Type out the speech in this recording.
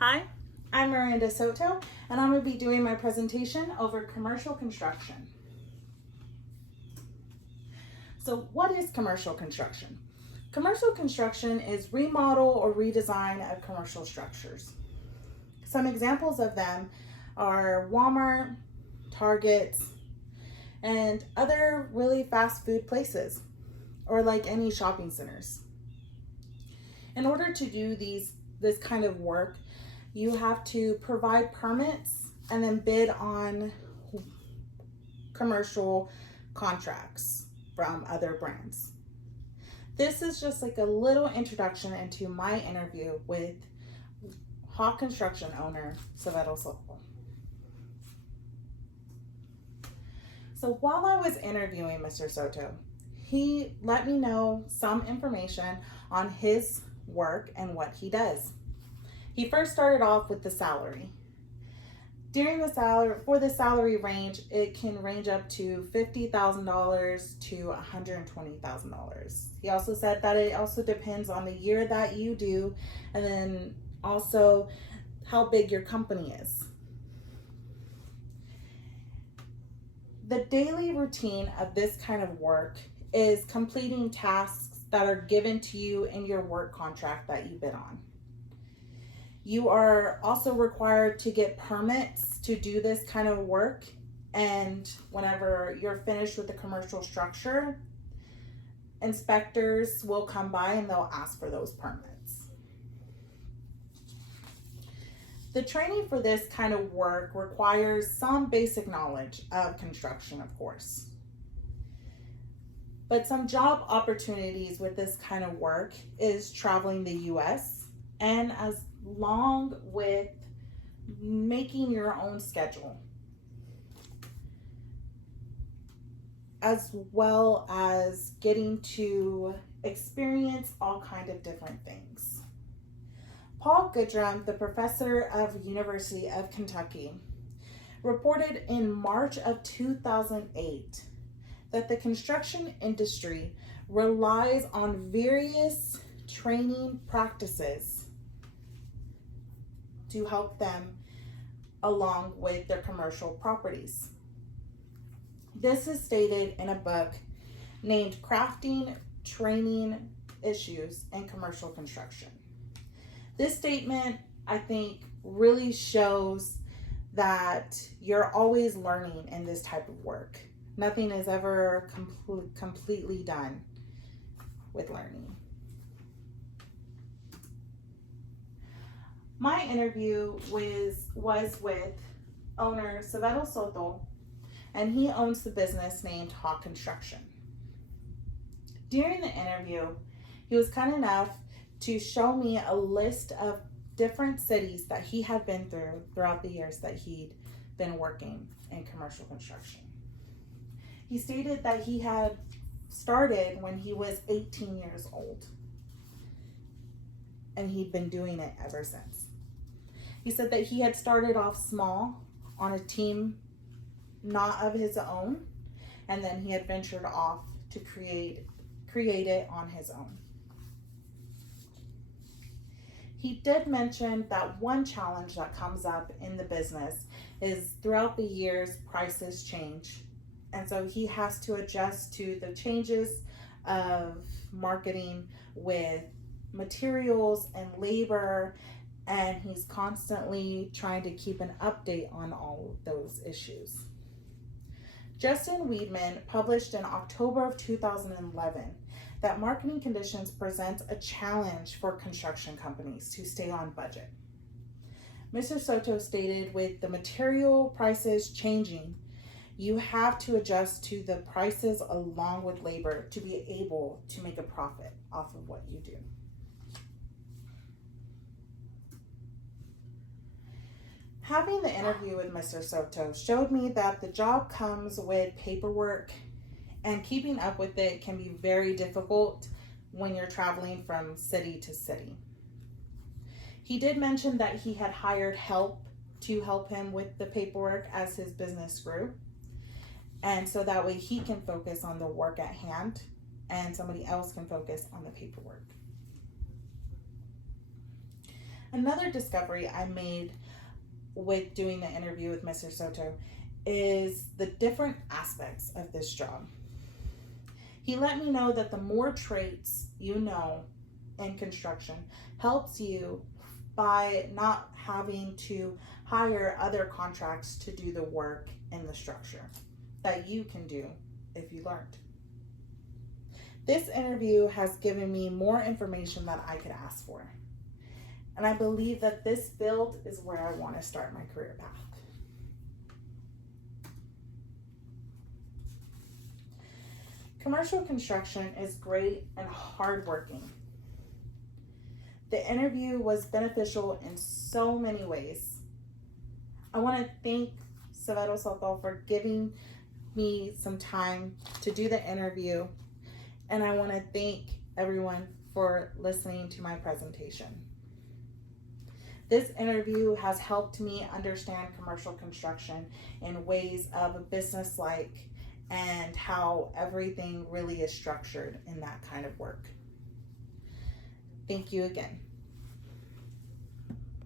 Hi, I'm Miranda Soto, and I'm going to be doing my presentation over commercial construction. So what is commercial construction? Commercial construction is remodel or redesign of commercial structures. Some examples of them are Walmart, Target, and other really fast food places, or like any shopping centers. In order to do this kind of work, you have to provide permits and then bid on commercial contracts from other brands. This is just like a little introduction into my interview with Hawk Construction owner, Saveto Soto. So while I was interviewing Mr. Soto, he let me know some information on his work and what he does. He first started off with the salary. For the salary range, it can range up to $50,000 to $120,000. He also said that it also depends on the year that you do, and then also how big your company is. The daily routine of this kind of work is completing tasks that are given to you in your work contract that you bid on. You are also required to get permits to do this kind of work, and whenever you're finished with the commercial structure, inspectors will come by and they'll ask for those permits. The training for this kind of work requires some basic knowledge of construction, of course. But some job opportunities with this kind of work is traveling the US, and as long with making your own schedule, as well as getting to experience all kinds of different things. Paul Goodrum, the professor of University of Kentucky, reported in March of 2008 that the construction industry relies on various training practices to help them along with their commercial properties. This is stated in a book named Crafting Training Issues in Commercial Construction. This statement, I think, really shows that you're always learning in this type of work. Nothing is ever completely done with learning. My interview was with owner Saveto Soto, and he owns the business named Hawk Construction. During the interview, he was kind enough to show me a list of different cities that he had been throughout the years that he'd been working in commercial construction. He stated that he had started when he was 18 years old, and he'd been doing it ever since. He said that he had started off small on a team not of his own, and then he had ventured off to create it on his own. He did mention that one challenge that comes up in the business is throughout the years, prices change. And so he has to adjust to the changes of marketing with materials and labor, and he's constantly trying to keep an update on all of those issues. Justin Weedman published in October of 2011 that marketing conditions present a challenge for construction companies to stay on budget. Mr. Soto stated with the material prices changing, you have to adjust to the prices along with labor to be able to make a profit off of what you do. Having the interview with Mr. Soto showed me that the job comes with paperwork, and keeping up with it can be very difficult when you're traveling from city to city. He did mention that he had hired help to help him with the paperwork as his business grew, and so that way he can focus on the work at hand and somebody else can focus on the paperwork. Another discovery I made with doing the interview with Mr. Soto is the different aspects of this job. He let me know that the more traits you know in construction helps you by not having to hire other contracts to do the work in the structure that you can do if you learned. This interview has given me more information that I could ask for. And I believe that this field is where I want to start my career path. Commercial construction is great and hardworking. The interview was beneficial in so many ways. I want to thank Severo Soto for giving me some time to do the interview, and I want to thank everyone for listening to my presentation. This interview has helped me understand commercial construction in ways of a business-like and how everything really is structured in that kind of work. Thank you again.